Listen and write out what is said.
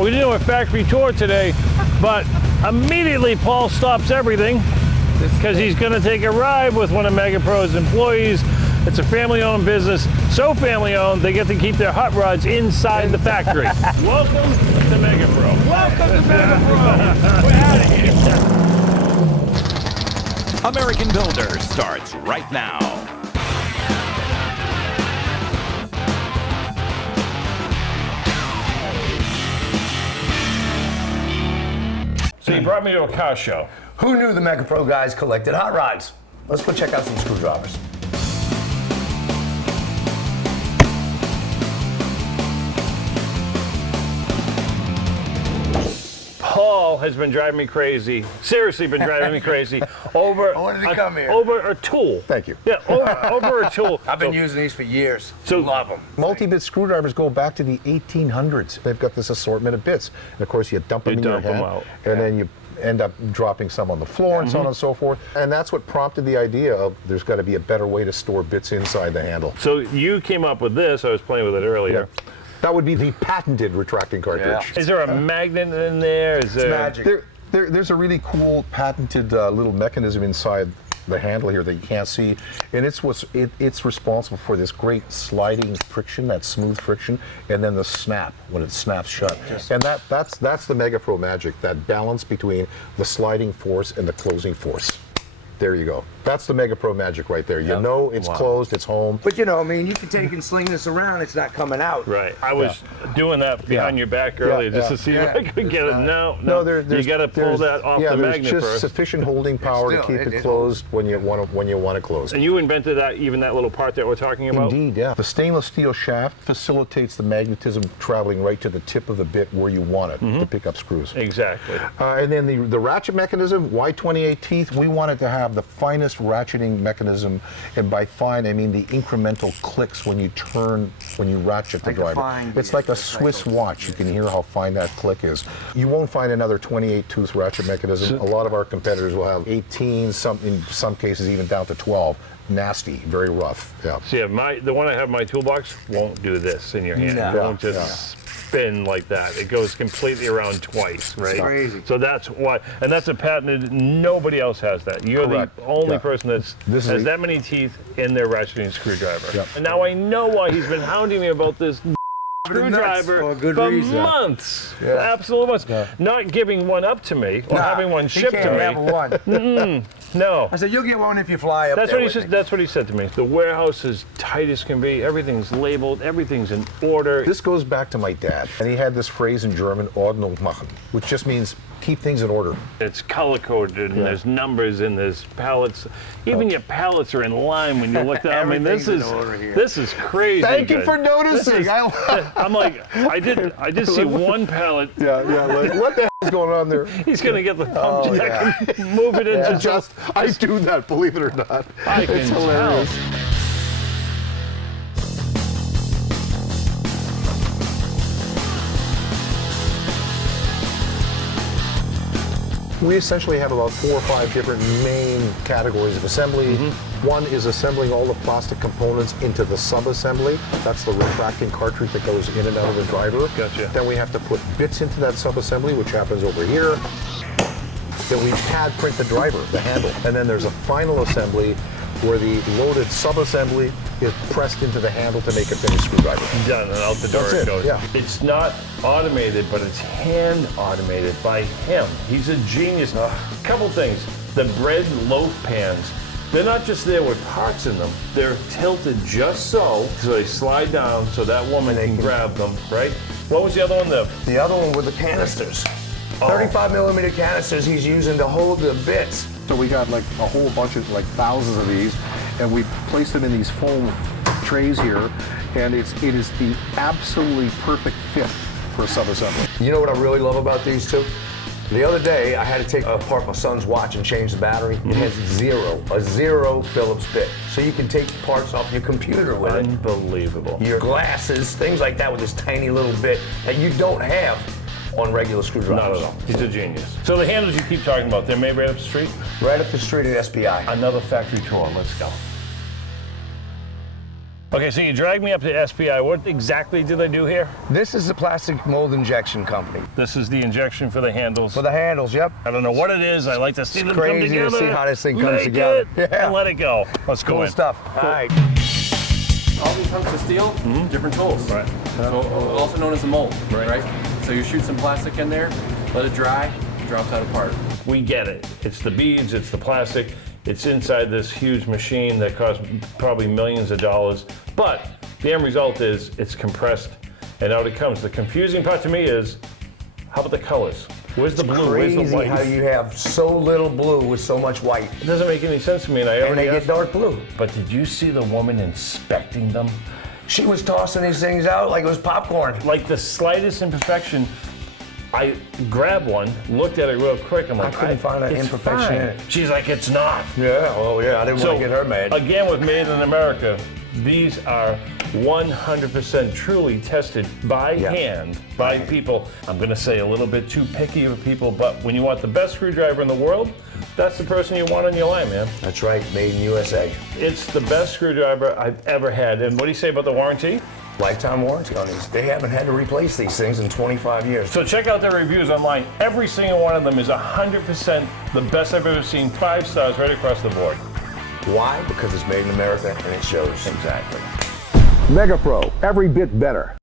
We're doing a factory tour today, but immediately Paul stops everything because he's going to take a ride with one of MEGAPRO's employees. It's a family-owned business, so family-owned they get to keep their hot rods inside the factory. Welcome to MEGAPRO. Welcome to MEGAPRO. We're out of here. American Builder starts right now. So you brought me to a car show. Who knew the MEGAPRO guys collected hot rods? Let's go check out some screwdrivers. Paul has been driving me crazy. Seriously, been driving me crazy over. I wanted to come here. Over a tool. Thank you. Yeah, over a tool. I've been using these for years. So Love them. Multi-bit screwdrivers go back to the 1800s. They've got this assortment of bits. And of course, you dump them in your head, out. and then you end up dropping some on the floor and so on and so forth. And that's what prompted the idea of there's got to be a better way to store bits inside the handle. So you came up with this. I was playing with it earlier. Yeah. That would be the patented retracting cartridge. Is there a magnet in there? Is there magic. There's a really cool patented little mechanism inside the handle here that you can't see, and it's responsible for this great sliding friction, that smooth friction, and then the snap when it snaps shut. And that's the MEGAPRO magic, that balance between the sliding force and the closing force. There you go. That's the MEGAPRO magic right there. You know it's closed, it's home. But you know, I mean, you can take and sling this around, it's not coming out. Right. I was doing that behind your back earlier just to see if I could get it. No, you got to pull that off the magnet there's just first. sufficient holding power to keep it closed when you want to close it. And you invented that, even that little part that we're talking about? Indeed, yeah. The stainless steel shaft facilitates the magnetism traveling right to the tip of the bit where you want it to pick up screws. Exactly. And then the ratchet mechanism, why 28 teeth? We wanted to have the finest ratcheting mechanism, and by fine I mean the incremental clicks when you ratchet the Like a driver. fine, It's like a Swiss watch. You can hear how fine that click is. You won't find another 28 tooth ratchet mechanism. A lot of our competitors will have 18, in some cases even down to 12. Nasty, very rough. Yeah. So yeah, the one I have in my toolbox won't do this in your hand. No. It won't just spin like that. It goes completely around twice, right? It's crazy. So that's why, and that's a patented, nobody else has that. You're Correct. the only Yeah. person that has that many teeth in their ratcheting screwdriver. Yep. And now I know why he's been hounding me about this screwdriver for a good for reason. months. Yeah. Absolute months. Yeah. Not giving one up to me or having one shipped to me. Have one. No. I said, you'll get one if you fly up That's there what he said. That's what he said to me. The warehouse is tight as can be. Everything's labeled. Everything's in order. This goes back to my dad, and he had this phrase in German, Ordnung machen, which just means keep things in order. It's color-coded, and there's numbers, and there's pallets. Even your pallets are in line when you look down. I mean, this is crazy. Thank you for noticing. I'm like, I did see one pallet. Yeah, like, what the hell is going on there? He's going to get the pump jack and move it into I do that, believe it or not. It's hilarious. We essentially have about 4 or 5 different main categories of assembly. One is assembling all the plastic components into the sub-assembly. That's the retracting cartridge that goes in and out of the driver. Gotcha. Then we have to put bits into that sub-assembly, which happens over here. Then we pad print the driver, the handle. And then there's a final assembly where the loaded sub-assembly is pressed into the handle to make a finished screwdriver. Done, and out the door That's it it, goes. yeah. It's not automated, but it's hand automated by him. He's a genius. Couple things. The bread loaf pans, they're not just there with parts in them. They're tilted just so they slide down so that woman can grab them, right? What was the other one? The other one were the canisters. 35 millimeter canisters he's using to hold the bits. So we got like a whole bunch of, like thousands of these, and we place them in these foam trays here, and it is the absolutely perfect fit for a sub-assembly. You know what I really love about these two? The other day, I had to take apart my son's watch and change the battery. It has a zero Phillips bit. So you can take parts off your computer with it. Unbelievable. Your glasses, things like that with this tiny little bit that you don't have on regular screwdrivers. Not at all. He's a genius. So the handles you keep talking about, they're made right up the street? Right up the street at SPI. Another factory tour. Let's go. Okay, so you dragged me up to SPI. What exactly do they do here? This is the plastic mold injection company. This is the injection for the handles. For the handles, yep. I don't know what it is. I like to see them come crazy together. to see how this thing comes Make together. it Yeah. and let it go. Let's go Cool in. stuff. All right. All these hunks of steel, different tools. Right. So also known as a mold, right? So you shoot some plastic in there, let it dry, it drops out apart. We get it. It's the beads, it's the plastic, it's inside this huge machine that costs probably millions of dollars. But the end result is it's compressed and out it comes. The confusing part to me is, how about the colors? Where's the blue? Where's Crazy the white? how you have so little blue with so much white. It doesn't make any sense to me. And I And already they get asked- dark blue. But did you see the woman inspecting them? She was tossing these things out like it was popcorn. Like the slightest imperfection, I grabbed one, looked at it real quick. I'm like, couldn't find an it's imperfection fine. in it. She's like, it's not. Yeah, oh yeah, I didn't want to get her mad. Again, with Made in America, these are 100% truly tested by Yeah. hand by people. I'm going to say a little bit too picky of people, but when you want the best screwdriver in the world, that's the person you want on your line, man. That's right, made in USA. It's the best screwdriver I've ever had. And what do you say about the warranty? Lifetime warranty on these. They haven't had to replace these things in 25 years. So check out their reviews online. Every single one of them is 100% the best I've ever seen. 5 stars right across the board. Why? Because it's made in America and it shows. Exactly. MEGAPRO, every bit better.